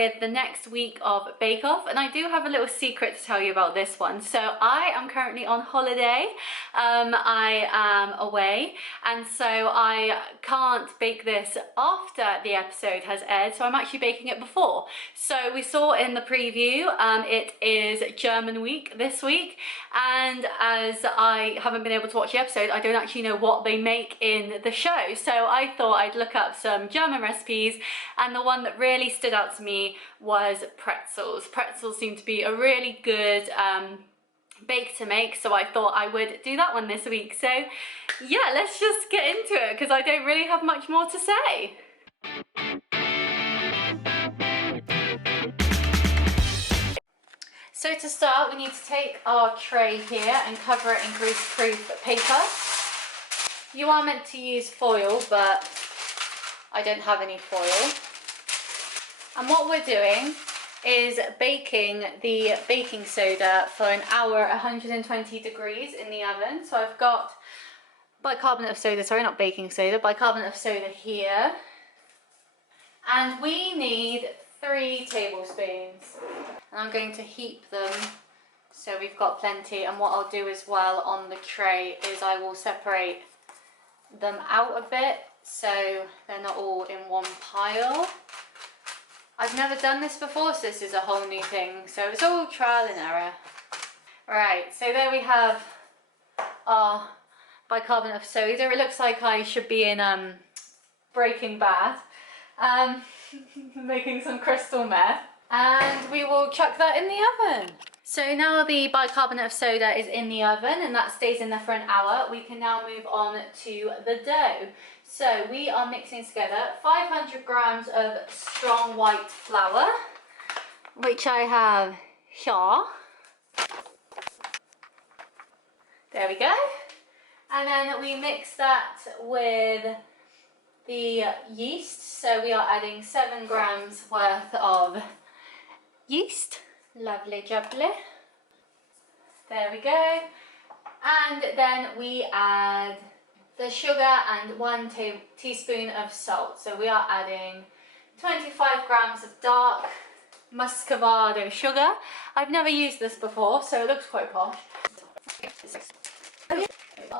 with the next week of Bake Off, and I do have a little secret to tell you about this one. So I am currently on holiday. I am away, and so I can't bake this after the episode has aired, so I'm actually baking it before. So we saw in the preview, it is German week this week, and as I haven't been able to watch the episode, I don't actually know what they make in the show. So I thought I'd look up some German recipes, and the one that really stood out to me was pretzels. Pretzels seem to be a really good bake to make, so I thought I would do that one this week. So yeah, let's just get into it because I don't really have much more to say. So to start, we need to take our tray here and cover it in grease-proof paper. You are meant to use foil, but I don't have any foil. And what we're doing is baking the baking soda for an hour at 120 degrees in the oven. So I've got bicarbonate of soda, sorry, not baking soda, bicarbonate of soda here. And we need 3 tablespoons. And I'm going to heap them so we've got plenty. And what I'll do as well on the tray is I will separate them out a bit so they're not all in one pile. I've never done this before, so this is a whole new thing. So it's all trial and error. Right, so there we have our bicarbonate of soda. It looks like I should be in Breaking Bad, making some crystal meth. And we will chuck that in the oven. So now the bicarbonate of soda is in the oven and that stays in there for an hour. We can now move on to the dough. So we are mixing together 500 grams of strong white flour, which I have here. There we go. And then we mix that with the yeast. So we are adding 7 grams worth of yeast. Lovely jubbly. There we go. And then we add the sugar and 1 teaspoon of salt. So we are adding 25 grams of dark muscovado sugar. I've never used this before, so it looks quite posh.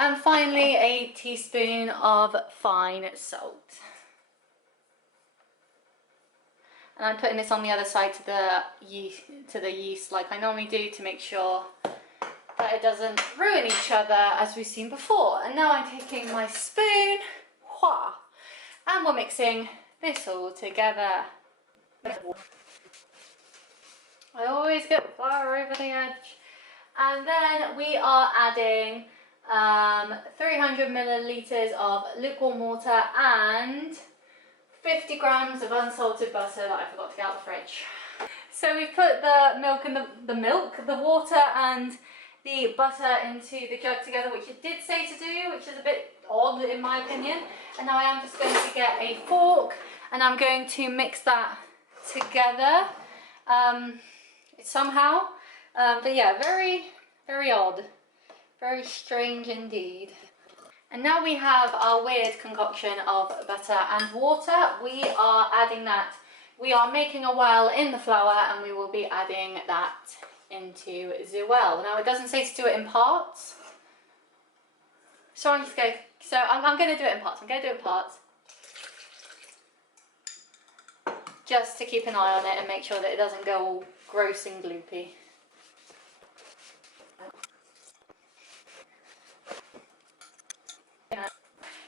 And finally, a teaspoon of fine salt. And I'm putting this on the other side to the yeast like I normally do to make sure that it doesn't ruin each other as we've seen before. And now I'm taking my spoon, and we're mixing this all together. I always get flour over the edge. And then we are adding 300 milliliters of lukewarm water and 50 grams of unsalted butter that I forgot to get out the fridge. So we've put the milk and the water and the butter into the jug together, which it did say to do, which is a bit odd in my opinion. And now I am just going to get a fork and I'm going to mix that together somehow. But yeah, very, very odd. Very strange indeed. And now we have our weird concoction of butter and water. We are adding that. We are making a well in the flour and we will be adding that into the well. Now it doesn't say to do it in parts. So I'm just going, I'm going to do it in parts. I'm going to do it in parts. Just to keep an eye on it and make sure that it doesn't go all gross and gloopy.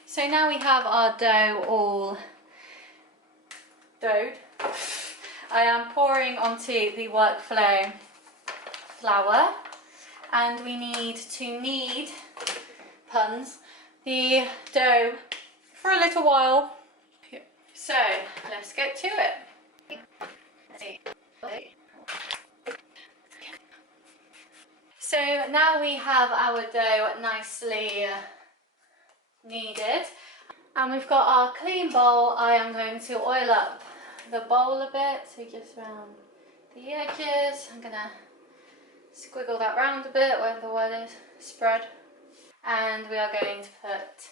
So now we have our dough all doughed. I am pouring onto the workflow flour and we need to knead, puns, the dough for a little while. So let's get to it. So now we have our dough nicely kneaded and we've got our clean bowl. I am going to oil up the bowl a bit, so just around the edges. I'm gonna squiggle that round a bit where the oil is spread, and we are going to put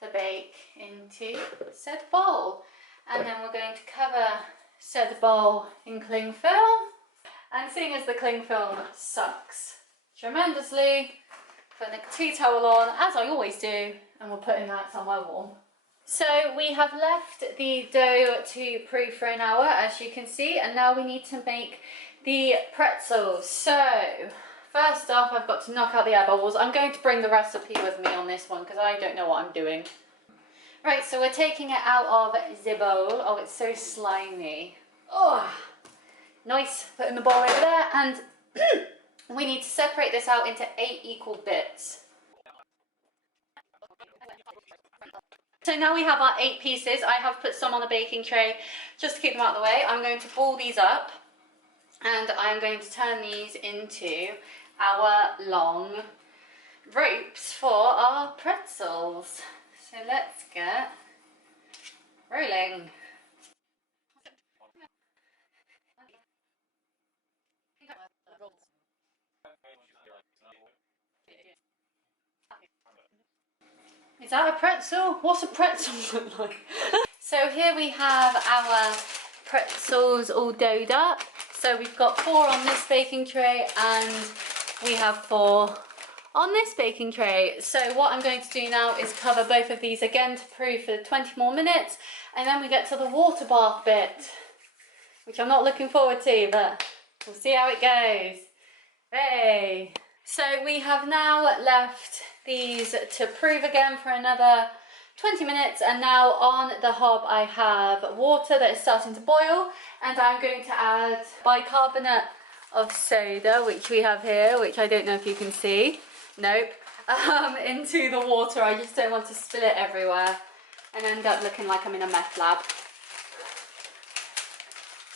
the bake into said bowl, and then we're going to cover set the bowl in cling film. And seeing as the cling film sucks tremendously, put the tea towel on, as I always do, and we're putting that somewhere warm. So we have left the dough to proof for an hour, as you can see, and now we need to make the pretzels. So first off, I've got to knock out the air bubbles. I'm going to bring the recipe with me on this one because I don't know what I'm doing. Right, so we're taking it out of the bowl. Oh, it's so slimy. Oh, nice. Putting the bowl over there, and we need to separate this out into 8 equal bits. So now we have our 8 pieces. I have put some on a baking tray just to keep them out of the way. I'm going to ball these up, and I'm going to turn these into our long ropes for our pretzels. So let's get rolling. Is that a pretzel? What's a pretzel look like? So here we have our pretzels all doughed up. So we've got 4 on this baking tray and we have 4 on this baking tray. So what I'm going to do now is cover both of these again to proof for 20 more minutes, and then we get to the water bath bit, which I'm not looking forward to, but we'll see how it goes. Hey! So we have now left these to prove again for another 20 minutes, and now on the hob I have water that is starting to boil, and I'm going to add bicarbonate of soda, which we have here, which I don't know if you can see. Nope. Into the water. I just don't want to spill it everywhere and end up looking like I'm in a meth lab.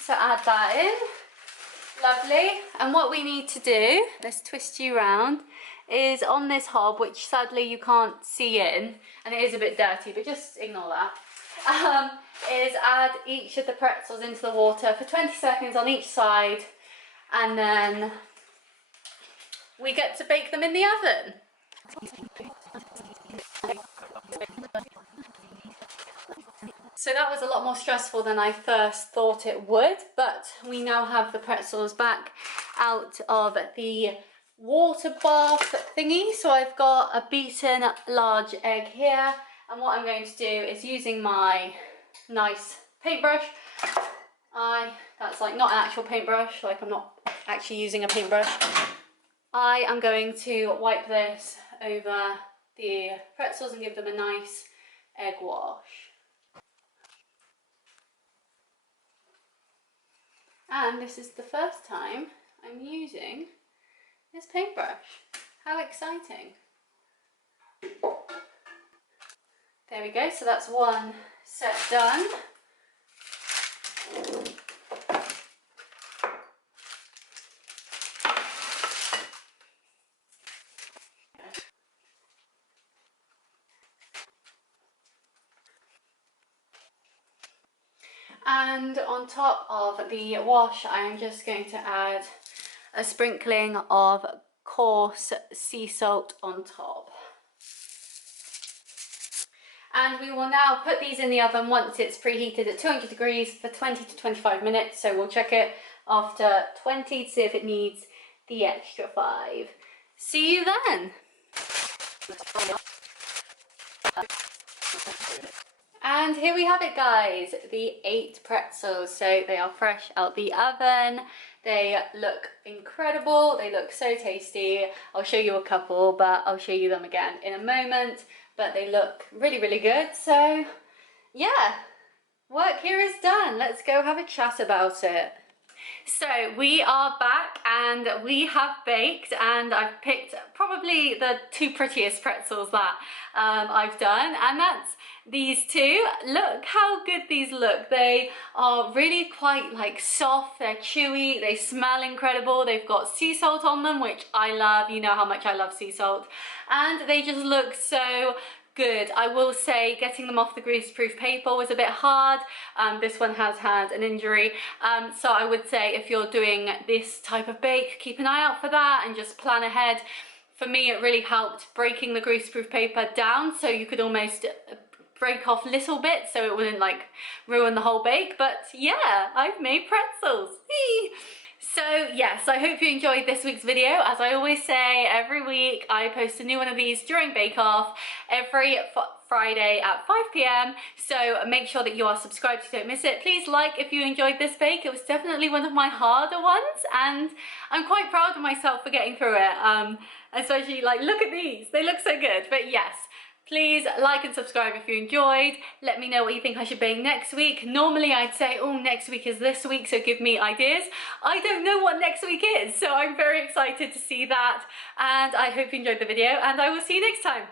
So add that in. Lovely. And what we need to do, let's twist you around, is on this hob, which sadly you can't see in, and it is a bit dirty, but just ignore that, is add each of the pretzels into the water for 20 seconds on each side, and then we get to bake them in the oven. So that was a lot more stressful than I first thought it would, but we now have the pretzels back out of the water bath thingy. So I've got a beaten large egg here, and what I'm going to do is, using my nice paintbrush, that's like not an actual paintbrush, like I'm not actually using a paintbrush, I am going to wipe this over the pretzels and give them a nice egg wash. And this is the first time I'm using this paintbrush. How exciting. There we go, so that's one set done. And on top of the wash, I am just going to add a sprinkling of coarse sea salt on top. And we will now put these in the oven once it's preheated at 200 degrees for 20 to 25 minutes. So we'll check it after 20 to see if it needs the extra 5. See you then. And here we have it, guys, the 8 pretzels. So they are fresh out the oven. They look incredible. They look so tasty. I'll show you a couple, but I'll show you them again in a moment. But they look really, really good. So yeah, work here is done. Let's go have a chat about it. So we are back and we have baked, and I've picked probably the 2 prettiest pretzels that I've done, and that's these 2. Look how good these look. They are really quite like soft, they're chewy, they smell incredible, they've got sea salt on them, which I love. You know how much I love sea salt, and they just look so good. I will say getting them off the greaseproof paper was a bit hard. This one has had an injury, so I would say if you're doing this type of bake, keep an eye out for that and just plan ahead. For me, it really helped breaking the greaseproof paper down, so you could almost break off little bits so it wouldn't like ruin the whole bake. But yeah, I've made pretzels. So yes, I hope you enjoyed this week's video. As I always say, every week I post a new one of these during Bake Off every Friday at 5 p.m. So make sure that you are subscribed so you don't miss it. Please like if you enjoyed this bake. It was definitely one of my harder ones, and I'm quite proud of myself for getting through it. Especially like, look at these, they look so good. But yes, please like and subscribe if you enjoyed. Let me know what you think I should bake next week. Normally I'd say, oh, next week is this week, so give me ideas. I don't know what next week is, so I'm very excited to see that. And I hope you enjoyed the video, and I will see you next time.